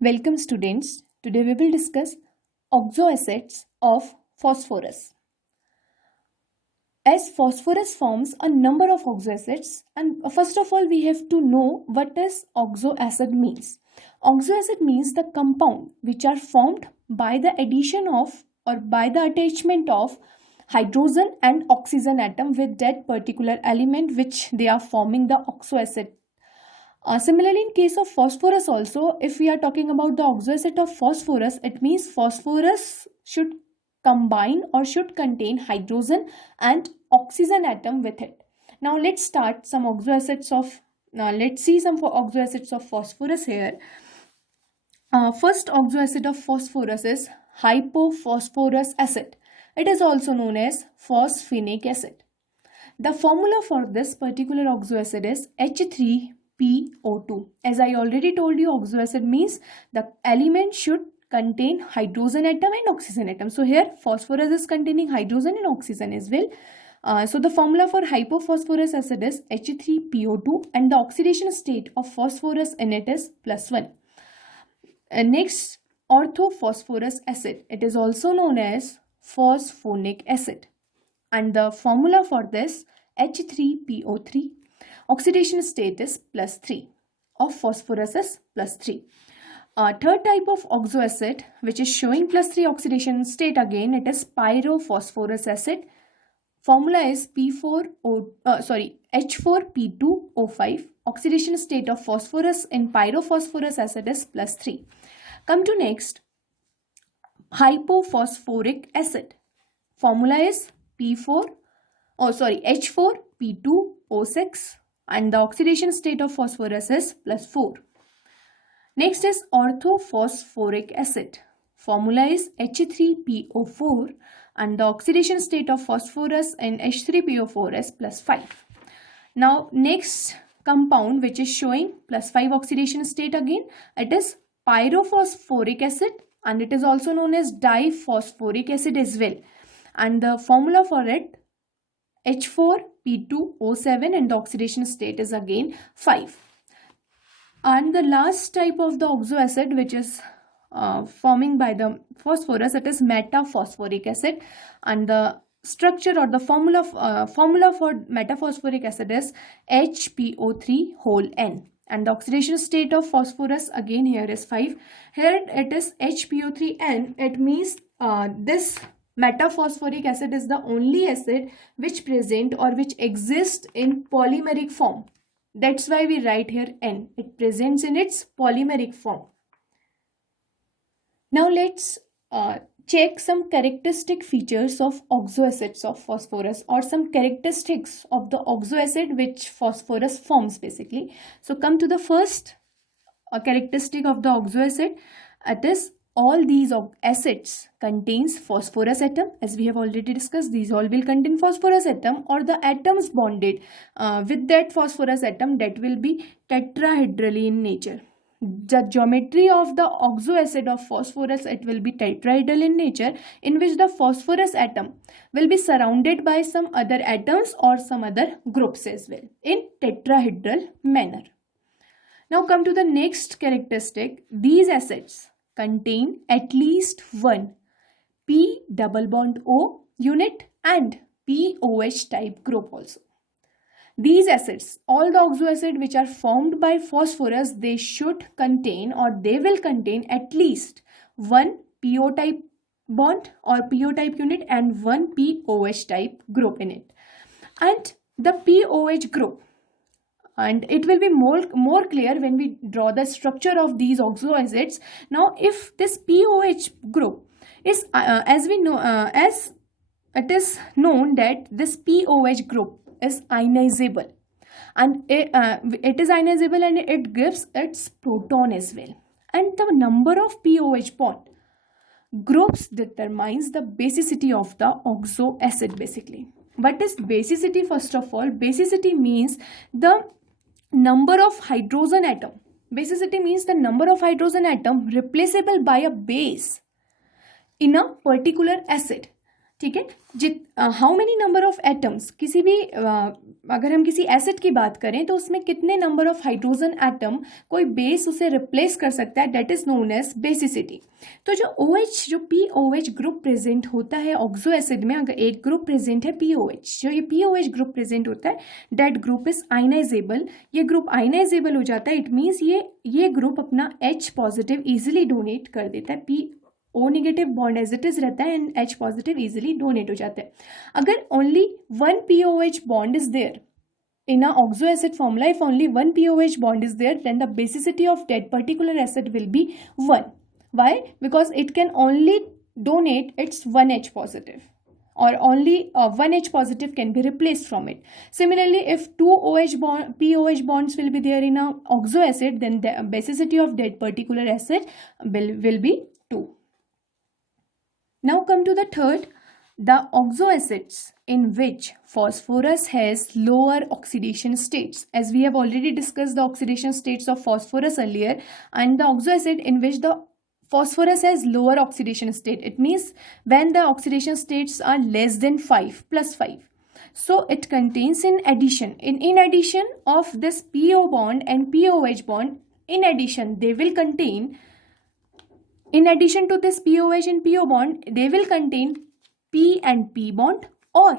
Welcome students. Today we will discuss oxoacids of phosphorus. As phosphorus forms a number of oxoacids, and first of all we have to know what does oxoacid means. Oxoacid means the compound which are formed by the addition of or by the attachment of hydrogen and oxygen atom with that particular element which they are forming the oxoacid. Similarly, in case of phosphorus also, if we are talking about the oxoacid of phosphorus, it means phosphorus should combine or should contain hydrogen and oxygen atom with it. Now let's start some oxoacids of, let's see some oxoacids of phosphorus here. First oxoacid of phosphorus is hypophosphorus acid. It is also known as phosphinic acid. The formula for this particular oxoacid is H3PO2. As I already told you, oxoacid means the element should contain hydrogen atom and oxygen atom. So here phosphorus is containing hydrogen and oxygen as well. So the formula for hypophosphorus acid is H3PO2 and the oxidation state of phosphorus in it is +1. Next, orthophosphorus acid. It is also known as phosphonic acid. And the formula for this H3PO3, oxidation state is +3, of phosphorus is +3. Third type of oxoacid which is showing +3 oxidation state, again it is pyrophosphorus acid. Formula is H4P2O5. Oxidation state of phosphorus in pyrophosphorus acid is +3. Come to next, hypophosphoric acid. Formula is H4P2O6 and the oxidation state of phosphorus is +4. Next is orthophosphoric acid. Formula is H3PO4 and the oxidation state of phosphorus in H3PO4 is +5. Now next compound which is showing +5 oxidation state, again it is pyrophosphoric acid and it is also known as diphosphoric acid as well. And the formula for it H4P2O7 and the oxidation state is again 5. And the last type of the oxoacid which is forming by the phosphorus, it is metaphosphoric acid, and the structure or the formula for metaphosphoric acid is HPO3N and the oxidation state of phosphorus again here is 5. Here it is HPO3N. It means this metaphosphoric acid is the only acid which present or which exists in polymeric form. That's why we write here N. It presents in its polymeric form. Now let's check some characteristic features of oxoacids of phosphorus, or some characteristics of the oxoacid which phosphorus forms basically. So come to the first characteristic of the oxoacid. It is all these acids contains phosphorus atom. As we have already discussed, these all will contain phosphorus atom, or the atoms bonded with that phosphorus atom that will be tetrahedrally in nature. The geometry of the oxoacid of phosphorus, it will be tetrahedral in nature, in which the phosphorus atom will be surrounded by some other atoms or some other groups as well in tetrahedral manner. Now come to the next characteristic. These acids contain at least one P double bond O unit and POH type group also. These acids, all the oxoacid which are formed by phosphorus, they should contain or they will contain at least one PO type bond or PO type unit and one POH type group in it. And the POH group, and it will be more clear when we draw the structure of these oxoacids. Now if this POH group is as we know, as it is known that this POH group is ionizable, and it is ionizable and it gives its proton as well. And the number of POH bond groups determines the basicity of the oxoacid basically. What is basicity? First of all, basicity means the number of hydrogen atom. Basicity means the number of hydrogen atom replaceable by a base in a particular acid. ठीक है। How many number of atoms, किसी भी अगर हम किसी acid की बात करें तो उसमें कितने नंबर ऑफ हाइड्रोजन एटम कोई बेस उसे रिप्लेस कर सकता है, that is known as basicity. तो जो OH, जो POH ग्रुप प्रेजेंट होता है ऑक्सो एसिड में, अगर एक ग्रुप प्रेजेंट है POH, जो ये POH ग्रुप प्रेजेंट होता है दैट ग्रुप इज आयनाइजेबल। ये ग्रुप आयनाइजेबल हो जाता है, इट मीन्स ये ग्रुप अपना H पॉजिटिव इजिली डोनेट कर देता है। O negative bond as it is रहता है and H positive easily donate हो जाता है। अगर only one POH bond is there in a oxo acid formula, if only one POH bond is there, then the basicity of that particular acid will be 1. Why? Because it can only donate its 1H positive, or only 1H positive can be replaced from it. Similarly, if two POH bonds will be there in a oxo acid, then the basicity of that particular acid will be 2. Now come to the third, the oxo acids in which phosphorus has lower oxidation states. As we have already discussed the oxidation states of phosphorus earlier, and the oxo acid in which the phosphorus has lower oxidation state, it means when the oxidation states are less than 5 plus 5. So it contains in addition of this PO bond and POH bond, in addition they will contain, in addition to this POH and PO bond, they will contain P and P bond, or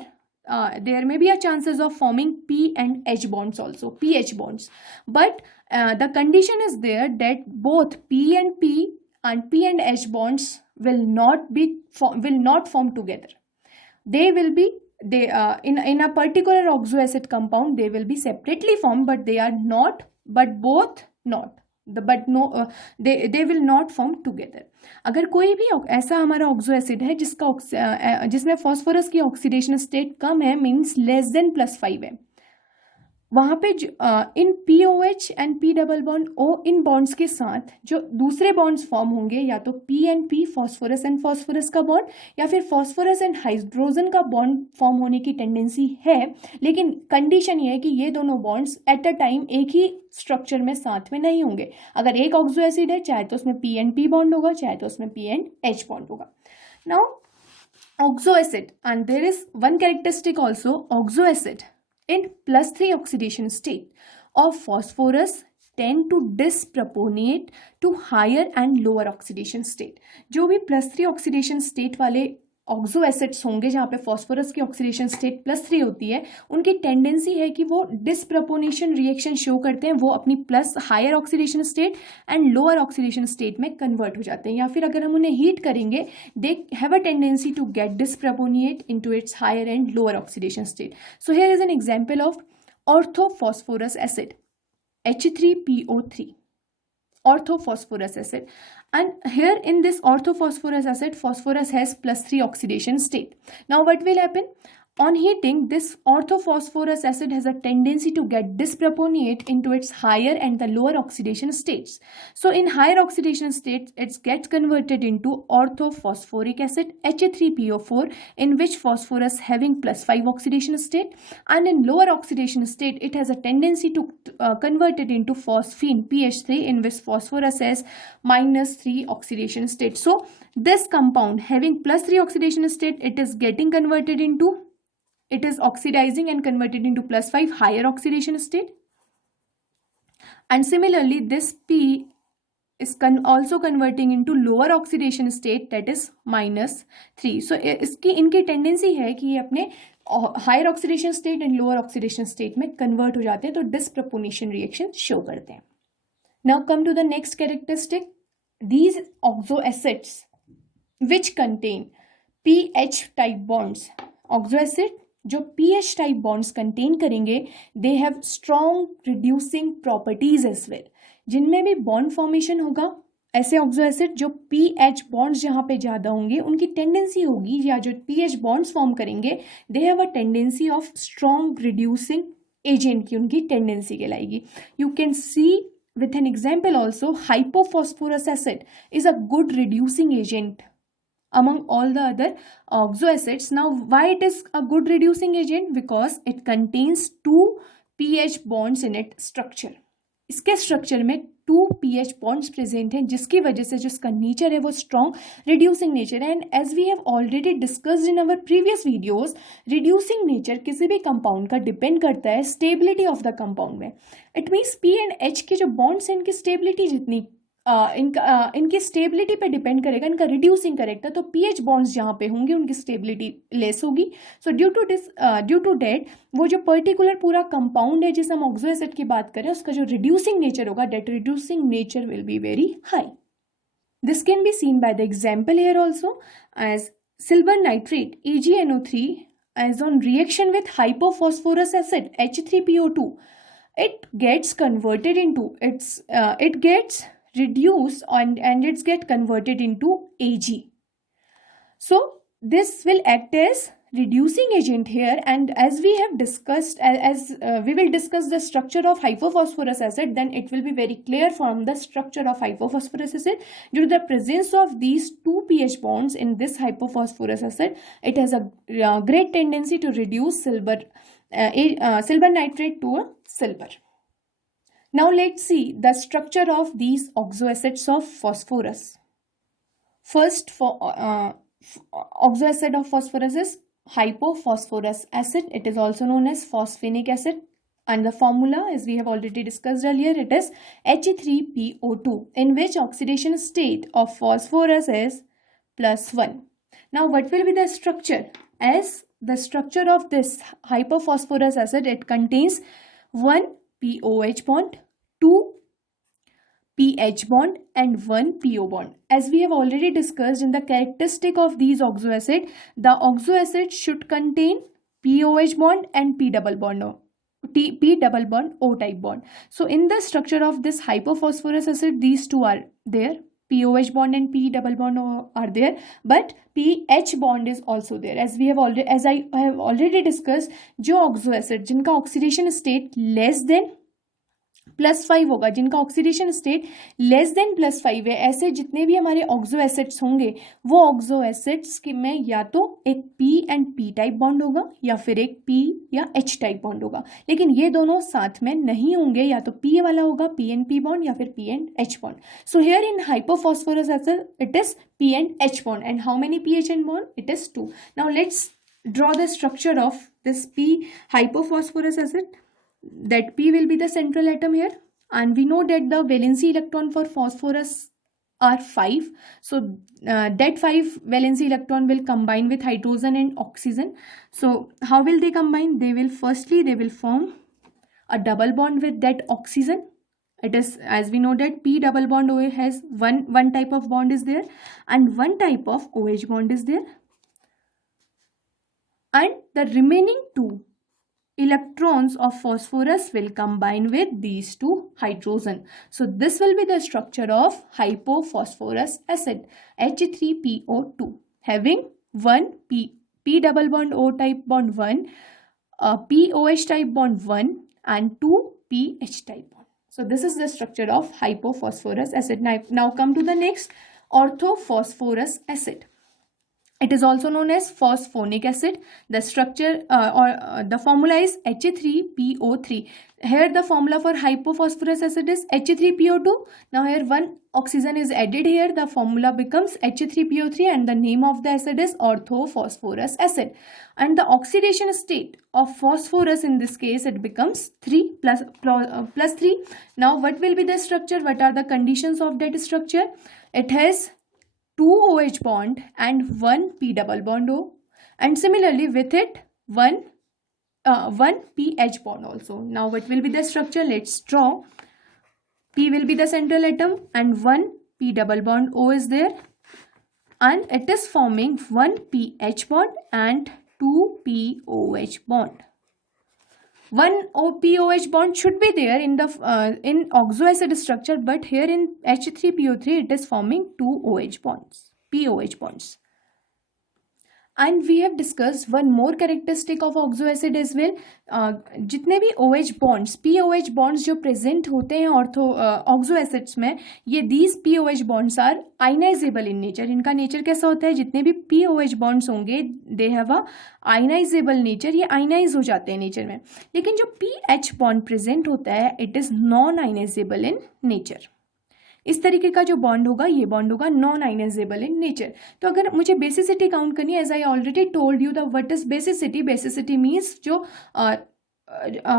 there may be a chances of forming P and H bonds also, PH bonds. But the condition is there that both P and H bonds will not form together. They will be in a particular oxo acid compound, they will be separately formed, but they are not, but both not, they will not form together. अगर कोई भी ऐसा हमारा oxo acid है जिसमें phosphorus की oxidation state कम है, means less than +5 है, वहाँ पे इन POH and P double bond O in bonds के साथ जो दूसरे बॉन्ड्स फॉर्म होंगे, या तो P and P phosphorus and phosphorus का बॉन्ड, या फिर फॉस्फोरस एंड हाइड्रोजन का बॉन्ड फॉर्म होने की टेंडेंसी है। लेकिन कंडीशन ये है कि ये दोनों बॉन्ड्स एट अ टाइम एक ही स्ट्रक्चर में साथ में नहीं होंगे। अगर एक ऑक्सो एसिड है, चाहे तो उसमें P एंड P बॉन्ड होगा, चाहे तो उसमें P एंड H बॉन्ड होगा। Now oxo acid, and there is one characteristic also, oxo acid in +3 oxidation state of phosphorus tend to disproportionate to higher and lower oxidation state. जो भी +3 oxidation state वाले oxo acids होंगे जहाँ पे phosphorus की oxidation state +3 होती है, उनकी टेंडेंसी है कि वो डिस्प्रपोर्शनेशन रिएक्शन शो करते हैं, वो अपनी higher oxidation state and lower oxidation state में कन्वर्ट हो जाते हैं, या फिर अगर हम उन्हें हीट करेंगे they have a tendency to get disproportionate into its higher and lower oxidation state. So here is an example of orthophosphorus acid H3PO3, orthophosphorus acid. And here in this orthophosphorus acid, phosphorus has +3 oxidation state. Now what will happen? On heating, this orthophosphorus acid has a tendency to get disproportionate into its higher and the lower oxidation states. So in higher oxidation states, it gets converted into orthophosphoric acid H3PO4, in which phosphorus having +5 oxidation state, and in lower oxidation state, it has a tendency to convert it into phosphine PH3, in which phosphorus has -3 oxidation state. So this compound having +3 oxidation state, it is oxidizing and converted into +5 higher oxidation state. And similarly, this P is also converting into lower oxidation state, that is -3. So इनकी tendency है कि ये अपने higher oxidation state and lower oxidation state में convert हो जाते हैं, तो डिस्प्रपोर्शनेशन रिएक्शन शो करते हैं. Now come to the next characteristic, these oxo acids which contain pH type bonds, oxo acid जो pH टाइप बॉन्ड्स कंटेन करेंगे, they have strong reducing properties as well. जिनमें भी बॉन्ड फॉर्मेशन होगा, ऐसे oxo acid जो pH bonds जहाँ पे ज़्यादा होंगे, उनकी टेंडेंसी होगी, या जो pH बॉन्ड्स फॉर्म करेंगे, they have a tendency of strong reducing agent की उनकी टेंडेंसी कहलाएगी. You can see with an example also, hypophosphorus acid is a good reducing agent among all the other oxo acids. Now why it is a good reducing agent? Because it contains 2 pH bonds in its structure. इसके structure में two pH bonds present हैं, जिसकी वजह से जिसका nature है वो strong reducing nature है. And as we have already discussed in our previous videos, reducing nature किसी भी कंपाउंड का डिपेंड करता है स्टेबिलिटी ऑफ द कंपाउंड में. It means P and H के जो बॉन्ड्स हैं इनकी स्टेबिलिटी जितनी इनकी स्टेबिलिटी पे डिपेंड करेगा इनका रिड्यूसिंग करेक्टर. तो pH बॉन्ड्स जहाँ पे होंगे उनकी स्टेबिलिटी लेस होगी. सो ड्यू टू डेट वो जो पर्टिकुलर पूरा कंपाउंड है जिसे हम ऑक्सो एसिड की बात करें उसका जो रिड्यूसिंग नेचर होगा, that reducing nature will be very high. This can be seen by the example here also as silver nitrate AgNO3 as on reaction with hypophosphorus acid H3PO2, it gets converted into it gets reduced and it's get converted into Ag. So this will act as reducing agent here. And as we have discussed, we will discuss the structure of hypophosphorus acid, then it will be very clear from the structure of hypophosphorus acid. Due to the presence of these two pH bonds in this hypophosphorus acid, it has a great tendency to reduce silver nitrate to a silver. Now let's see the structure of these oxoacids of phosphorus. First, for oxoacid of phosphorus is hypophosphorus acid. It is also known as phosphinic acid, and the formula, as we have already discussed earlier, it is H3PO2, in which oxidation state of phosphorus is +1. Now what will be the structure? As the structure of this hypophosphorus acid, it contains 1 POH bond, 2 pH bond and 1 PO bond. As we have already discussed in the characteristic of these oxoacid, the oxoacid should contain POH bond and P double bond O type bond. So in the structure of this hypophosphorus acid, these two are there. POH bond and P double bond are there, but pH bond is also there. As I have already discussed, जो oxoacid जिनका oxidation state less than +5 होगा, जिनका oxidation state less than +5 है, ऐसे जितने भी हमारे oxo acids होंगे वो ऑक्सो एसिड्स में या तो एक P and P type bond होगा या फिर एक P या H टाइप बॉन्ड होगा. लेकिन ये दोनों साथ में नहीं होंगे, या तो P वाला होगा P एंड P बॉन्ड या फिर P and H bond. So here in hypophosphorus acid it is P and H bond, and how many pH and bond? It is 2. Now let's draw the structure of this P hypophosphorus acid. That P will be the central atom here, and we know that the valency electron for phosphorus are 5. So that 5 valency electron will combine with hydrogen and oxygen. So how will they combine? They will form a double bond with that oxygen. It is, as we know that P double bond OH has one type of bond is there and one type of OH bond is there, and the remaining 2 electrons of phosphorus will combine with these two hydrogen. So this will be the structure of hypophosphorus acid H3PO2, having one P double bond O type bond 1, POH type bond 1 and 2 PH type bond. So this is the structure of hypophosphorus acid. Now come to the next, orthophosphorus acid. It is also known as phosphonic acid. The structure the formula is H3PO3. Here the formula for hypophosphorus acid is H3PO2. Now here one oxygen is added here. The formula becomes H3PO3 and the name of the acid is orthophosphorus acid. And the oxidation state of phosphorus in this case, it becomes 3 plus 3. Now what will be the structure? What are the conditions of that structure? It has 2 OH bond and 1 P double bond O, and similarly with it one pH bond also. Now what will be the structure? Let's draw. P will be the central atom and 1 P double bond O is there, and it is forming 1 pH bond and 2 POH bond. One POH bond should be there in the in oxoacid structure, but here in H3PO3 it is forming 2 OH bonds, POH bonds. And we have discussed one more characteristic of oxoacid as well. जितने भी OH bonds, POH bonds जो present होते हैं oxoacids में, ये these POH bonds are ionizable in nature. इनका nature कैसा होता है? जितने भी POH bonds होंगे they have a ionizable nature. ये ionize हो जाते हैं nature में. लेकिन जो PH bond present होता है it is non ionizable in nature. इस तरीके का जो बॉन्ड होगा ये बॉन्ड होगा नॉन आयनाइजेबल इन नेचर। तो अगर मुझे बेसिसिटी काउंट करनी है, as I already told you the what is basicity, basicity means जो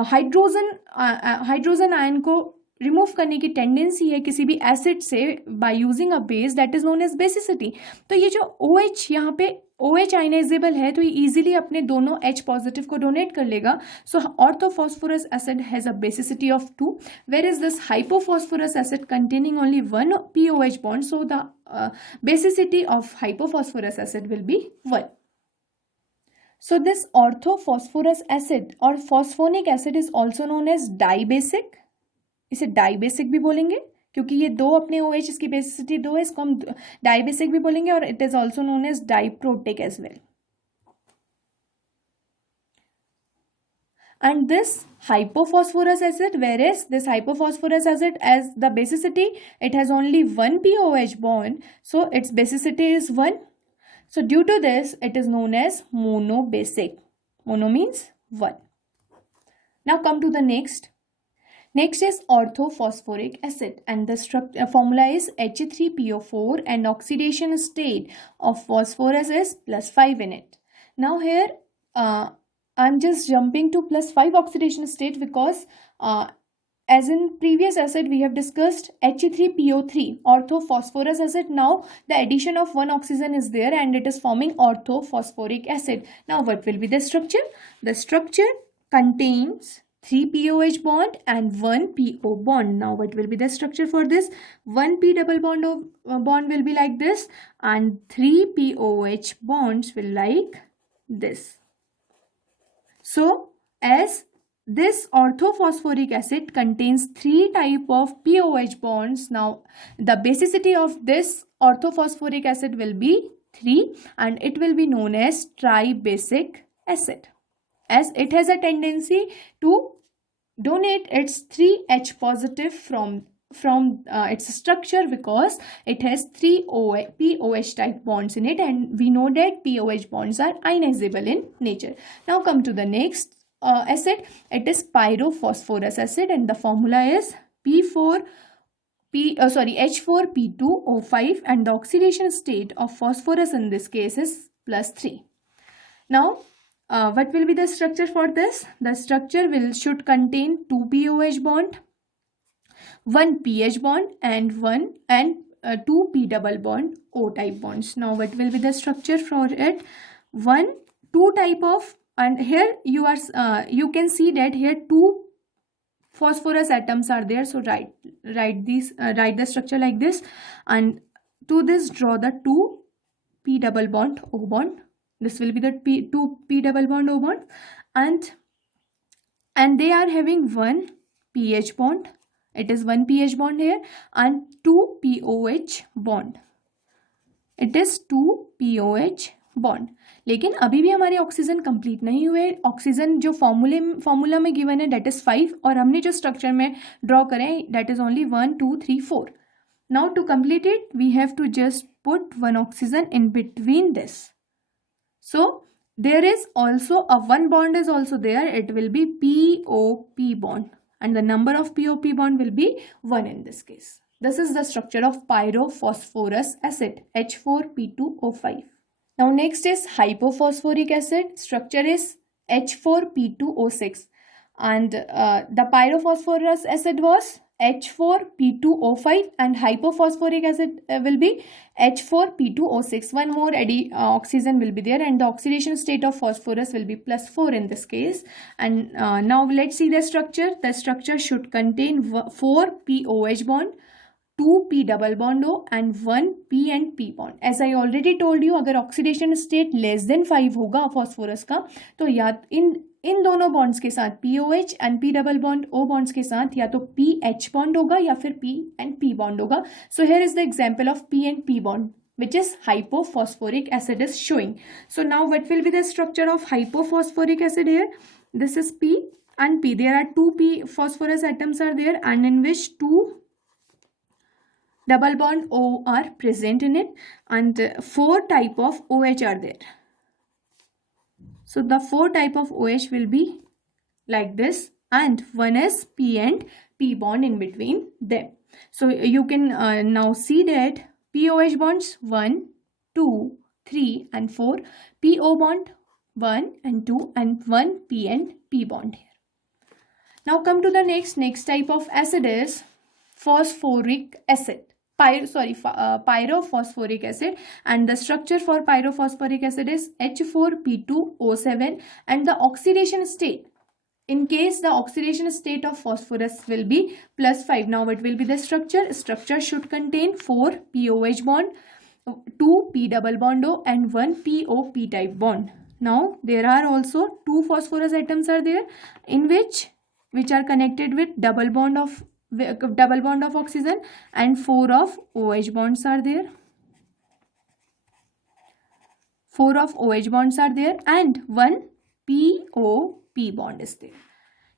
हाइड्रोजन आयन को रिमूव करने की टेंडेंसी है किसी भी एसिड से by using a base, that is known as basicity. तो ये जो OH यहाँ पे OH आयनाइजेबल है तो ये इजीली अपने दोनों H पॉजिटिव को डोनेट कर लेगा। So orthophosphorous acid has a basicity of 2, where is this hypophosphorous acid containing only 1 POH bond, so the basicity of hypophosphorous acid will be 1. So this orthophosphorus acid or phosphonic acid is also known as dibasic. इसे dibasic भी बोलेंगे क्योंकि ये दो अपने OH, इसकी basicity 2 है, इसको हम डाइबेसिक भी बोलेंगे, और it is also known as diprotic as well. And this hypophosphorus acid, whereas this hypophosphorus acid as the basicity, it has only 1 POH bond, so its basicity is 1. So due to this, it is known as monobasic. Mono means 1. Now come to the next. Next is orthophosphoric acid, and the formula is H3PO4 and oxidation state of phosphorus is +5 in it. Now here I'm just jumping to +5 oxidation state because as in previous acid we have discussed H3PO3 orthophosphorus acid. Now the addition of one oxygen is there and it is forming orthophosphoric acid. Now what will be the structure? The structure contains 3 POH bond and 1 PO bond. Now what will be the structure for this? 1 P double bond will be like this and 3 POH bonds will like this. So as this orthophosphoric acid contains 3 type of POH bonds, now the basicity of this orthophosphoric acid will be 3 and it will be known as tribasic acid, as it has a tendency to donate its 3H positive from its structure because it has 3 POH type bonds in it, and we know that POH bonds are ionizable in nature. Now come to the next acid. It is pyrophosphorus acid and the formula is H4P2O5 and the oxidation state of phosphorus in this case is +3. Now what will be the structure for this? The structure should contain 2 POH bond, 1 PH bond and 2 P double bond O type bonds. Now what will be the structure for it? 2 type of, and here you can see that here 2 phosphorus atoms are there. So write the structure like this, and to this draw the 2 P double bond O bond. This will be the 2 P double bond O bond, and they are having 1 PH bond. It is 1 PH bond here and 2 POH bond. It is 2 POH bond. लेकिन अभी भी हमारे oxygen complete नहीं हुए. Oxygen जो formula में given है date is 5 और हमने जो स्ट्रक्चर में ड्रॉ करें that is only 1 2 3 4. Now to complete it we have to just put 1 oxygen in between this. So there is also a 1 bond is also there. It will be POP bond and the number of POP bond will be 1 in this case. This is the structure of pyrophosphorus acid, H4P2O5. Now next is hypophosphoric acid. Structure is H4P2O6 and the pyrophosphorus acid was H4P2O5 and hypophosphoric acid will be H4P2O6. One more oxygen will be there and the oxidation state of phosphorus will be +4 in this case. And now let's see the structure. The structure should contain 4 POH bond, 2 P double bond O and 1 P and P bond. As I already told you, अगर oxidation state less than 5 होगा phosphorus का तो या इन दोनों bonds के साथ POH and P double bond O bonds के साथ या तो PH बॉन्ड होगा या फिर P एंड P बॉन्ड होगा. सो here is the example of P and P bond which is hypophosphoric acid is showing. So now what will be the structure of hypophosphoric acid here? This is P and P. There are 2 P phosphorus atoms are there and in which 2 double bond O are present in it and 4 type of OH are there. So the 4 type of OH will be like this and one is P and P bond in between them. So you can now see that POH bonds 1, 2, 3 and 4, PO bond 1 and 2 and 1 P and P bond here. Now come to the next type of acid is phosphoric acid. Pyrophosphoric acid, and the structure for pyrophosphoric acid is H4P2O7, and the oxidation state, in case the oxidation state of phosphorus will be +5. Now what will be the structure? Structure should contain 4 POH bond, 2 P double bond O and 1 PO P type bond. Now there are also 2 phosphorus atoms are there in which are connected with double bond of oxygen, and 4 of OH bonds are there. 4 of OH bonds are there and 1 POP bond is there.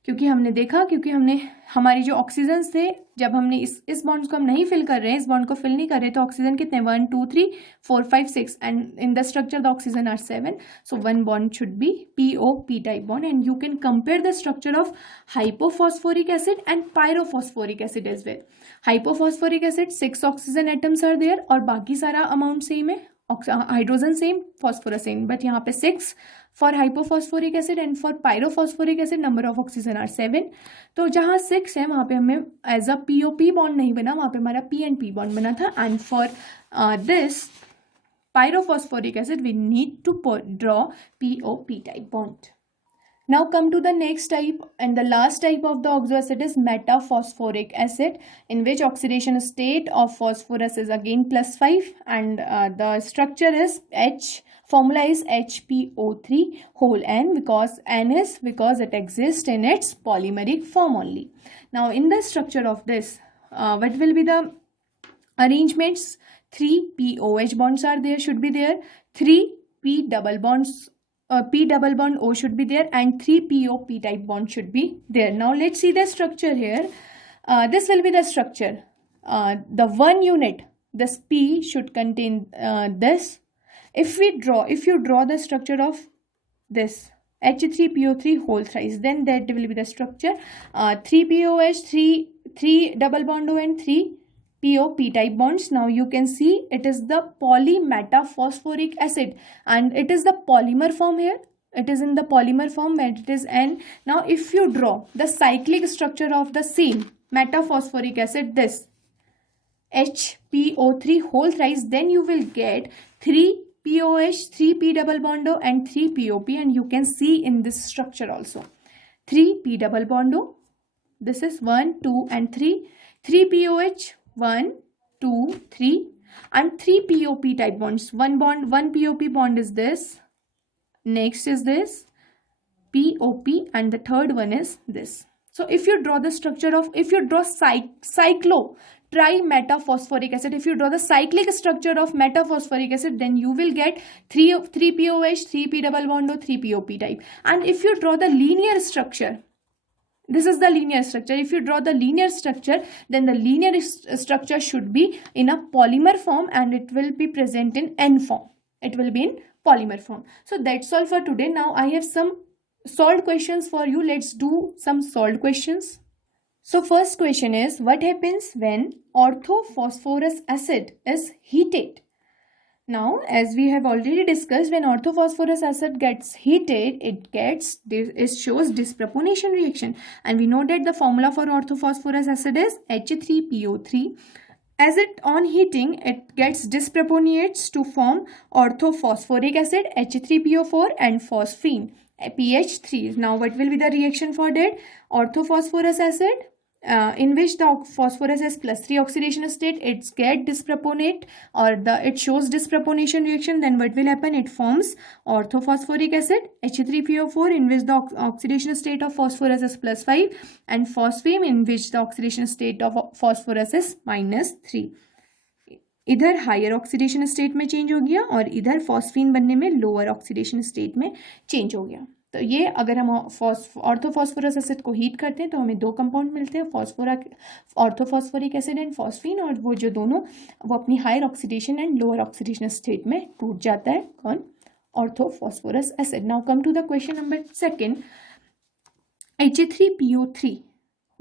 क्योंकि हमने हमारी जो oxygen थे, जब हमने इस bond को हम नहीं फिल कर रहे हैं, इस बॉन्ड को फिल नहीं कर रहे, तो ऑक्सीजन कितने 1 2 3 4 5 6 and in the structure the oxygen are 7. So one bond should be PO-P type bond, and you can compare the structure of hypophosphoric acid and pyrophosphoric acid as well. Hypophosphoric acid 6 oxygen atoms are there और बाकी सारा amount same है, hydrogen same, phosphorus same, but यहाँ पे 6 for hypophosphoric acid and for pyrophosphoric acid number of oxygen are 7. तो जहाँ 6 है वहाँ पे हमें एज अ POP बॉन्ड नहीं बना, वहाँ पे हमारा P and P बॉन्ड बना था. And for this pyrophosphoric acid we need to draw POP type bond. Now come to the next type, and the last type of the oxoacid is metaphosphoric acid, in which oxidation state of phosphorus is again +5, and the structure is formula is HPO3 whole N, because it exists in its polymeric form only. Now in the structure of this, what will be the arrangements? 3 POH bonds are there, should be there, 3 P double bond O should be there, and 3 PO-P type bond should be there. Now let's see the structure here. This will be the structure. The 1 unit, this P should contain this. If you draw the structure of this H3PO3 whole thrice, then that will be the structure. 3 POH, 3 double bond O and 3 PO-P type bonds. Now you can see it is the polymetaphosphoric acid, and it is the polymer form here. It is in the polymer form, and it is N. Now if you draw the cyclic structure of the same metaphosphoric acid, this HPO3 whole thrice, then you will get 3 POH, 3 P double bond O and 3 POP, and you can see in this structure also 3 P double bond O. This is 1 2 and 3 POH 1 2 3 and 3 POP type bonds. One POP bond is this, next is this POP, and the third one is this. So if you draw the structure of, if you draw trimetaphosphoric acid, if you draw the cyclic structure of metaphosphoric acid, then you will get 3 POH, 3 P double bond O, 3 POP type. And if you draw the linear structure, this is the linear structure. If you draw the linear structure, then the linear structure should be in a polymer form, and it will be present in N form. It will be in polymer form. So that's all for today. Now I have some solved questions for you. Let's do some solved questions. So first question is, what happens when orthophosphorus acid is heated? Now, as we have already discussed, when orthophosphorus acid gets heated, it shows disproportionation reaction, and we know that the formula for orthophosphorus acid is H3PO3. As it on heating, it gets disproportionates to form orthophosphoric acid H3PO4 and phosphine PH3. Now, what will be the reaction for that? Orthophosphorus acid, in which the phosphorus has +3 oxidation state, it gets disproportionate, or it shows disproportionation reaction. Then what will happen? It forms orthophosphoric acid H3PO4, in which the oxidation state of phosphorus is +5, and phosphine, in which the oxidation state of phosphorus is -3. इधर higher oxidation state में change हो गया, और इधर phosphine बनने में lower oxidation state में change हो गया. तो ये अगर हम ऑर्थोफॉस्फोरस एसिड को हीट करते हैं तो हमें 2 कंपाउंड मिलते हैं, ऑर्थोफॉस्फोरिक एसिड एंड फॉस्फीन, और वो जो दोनों वो अपनी higher oxidation and lower oxidation state में टूट जाता है. कौन? Orthophosphorus acid. Now come to the question number 2. H3PO3,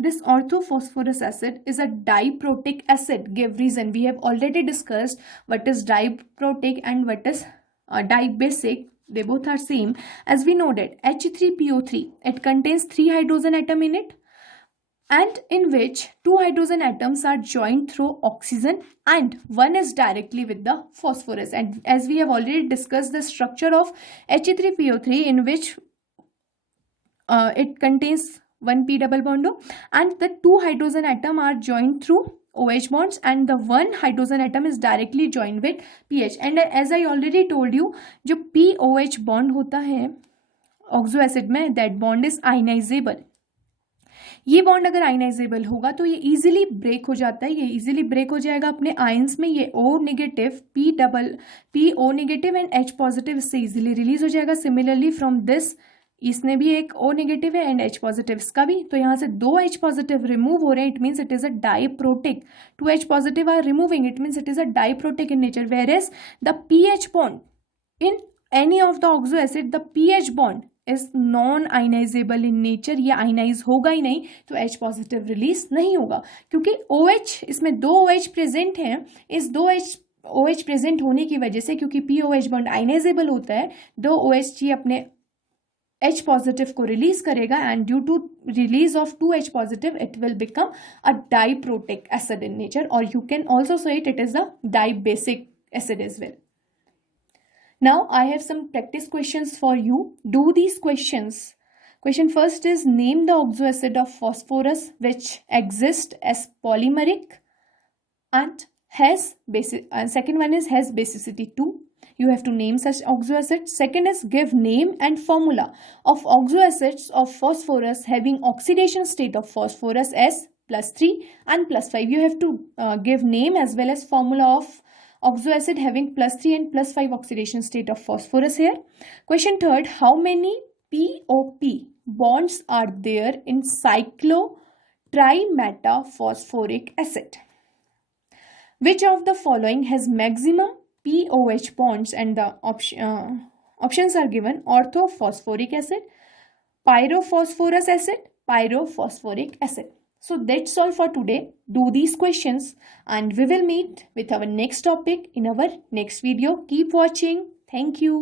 This orthophosphorus acid is a diprotic acid. Give reason. We have already discussed what is diprotic and what is dibasic. They both are same. As we know that H3PO3, it contains 3 hydrogen atom in it, and in which 2 hydrogen atoms are joined through oxygen and one is directly with the phosphorus. And as we have already discussed the structure of H3PO3, in which it contains one p double bond O, and the 2 hydrogen atom are joined through OH bonds and the 1 hydrogen atom is directly joined with pH. And as I already told you, जो POH bond होता है oxo acid में, that bond is ionizable. ये bond अगर ionisable होगा तो ये easily break हो जाता है, ये इजीली ब्रेक हो जाएगा अपने आयंस में. ये O negative PO negative and H positive इससे इजीली रिलीज हो जाएगा. सिमिलरली फ्रॉम दिस, इसने भी एक O नेगेटिव है एंड H पॉजिटिव इसका भी, तो यहाँ से 2 H पॉजिटिव रिमूव हो रहे हैं. It means it is a diprotic. 2 H positive are removing, it means it is a diprotic in nature. Where as the pH bond in any of the oxo acid, the pH bond is non ionizable in nature. ये ionize होगा ही नहीं, तो H positive release नहीं होगा, क्योंकि OH, इसमें 2 OH present हैं. इस 2 OH प्रेजेंट होने की वजह से, क्योंकि POH बॉन्ड आयनाइजेबल होता है, 2 OH ये अपने H पॉजिटिव को रिलीज करेगा and due to release of 2 H positive it will become a diprotic acid in nature, और you can also say it is a dibasic acid as well. Now I have some practice questions for you. Do these questions. Question first is, name the oxo acid of phosphorus which exists as polymeric and has basic. And second one is has basicity 2. You have to name such oxo acid. Second is, give name and formula of oxo acids of phosphorus having oxidation state of phosphorus as +3 and +5. You have to give name as well as formula of oxo acid having +3 and +5 oxidation state of phosphorus here. Question third, how many POP bonds are there in cyclotrimetaphosporic acid? Which of the following has maximum POH bonds? And the options are given: orthophosphoric acid, pyrophosphorus acid, pyrophosphoric acid. So that's all for today. Do these questions and we will meet with our next topic in our next video. Keep watching. Thank you.